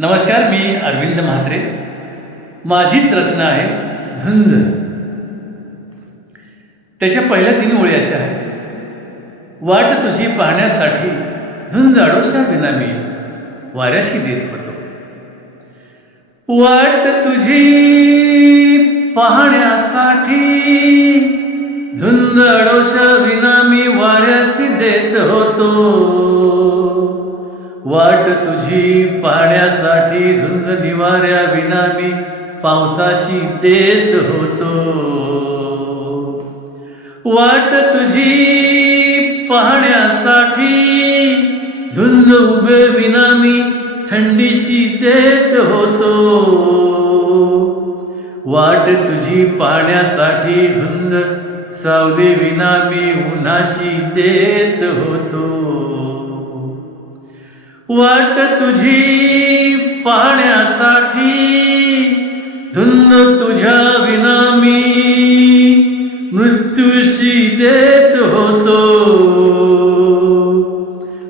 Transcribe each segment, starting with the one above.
नमस्कार मी अरविंद म्हात्रे. माझीच रचना आहे झुंज. त्याच्या पहिल्या तीन ओळी अशा आहेत. वाट तुझी पाहण्यासाठी झुंज अडोशा विना मी वाऱ्याशी देत होतो. वाट तुझी पाहण्यासाठी झुंज अडोशा विना मी वाऱ्याशी देत होतो. वाट तुझी पाहण्यासाठी झुंज निवाऱ्या विना मी पावसाशी देत होतो. वाट तुझी पाहण्यासाठी झुंज उभे विना मी थंडीशी देत होतो. वाट तुझी पाहण्यासाठी झुंज सावली विना मी उन्हाशी देत होतो. वाट तुझी पाहण्यासाठी धुंद तुझ्या विना मी मृत्यूशी देत होतो.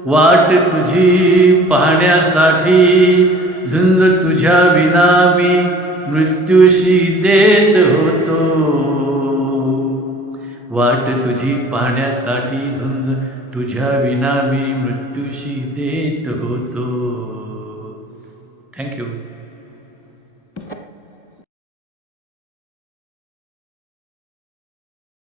वाट तुझी पाहण्यासाठी झुंद तुझ्या विना मी मृत्यूशी देत होतो. वाट तुझी पाहण्यासाठी झुंज तुझ्या विना मी मृत्यूशी देत होतो. थँक्यू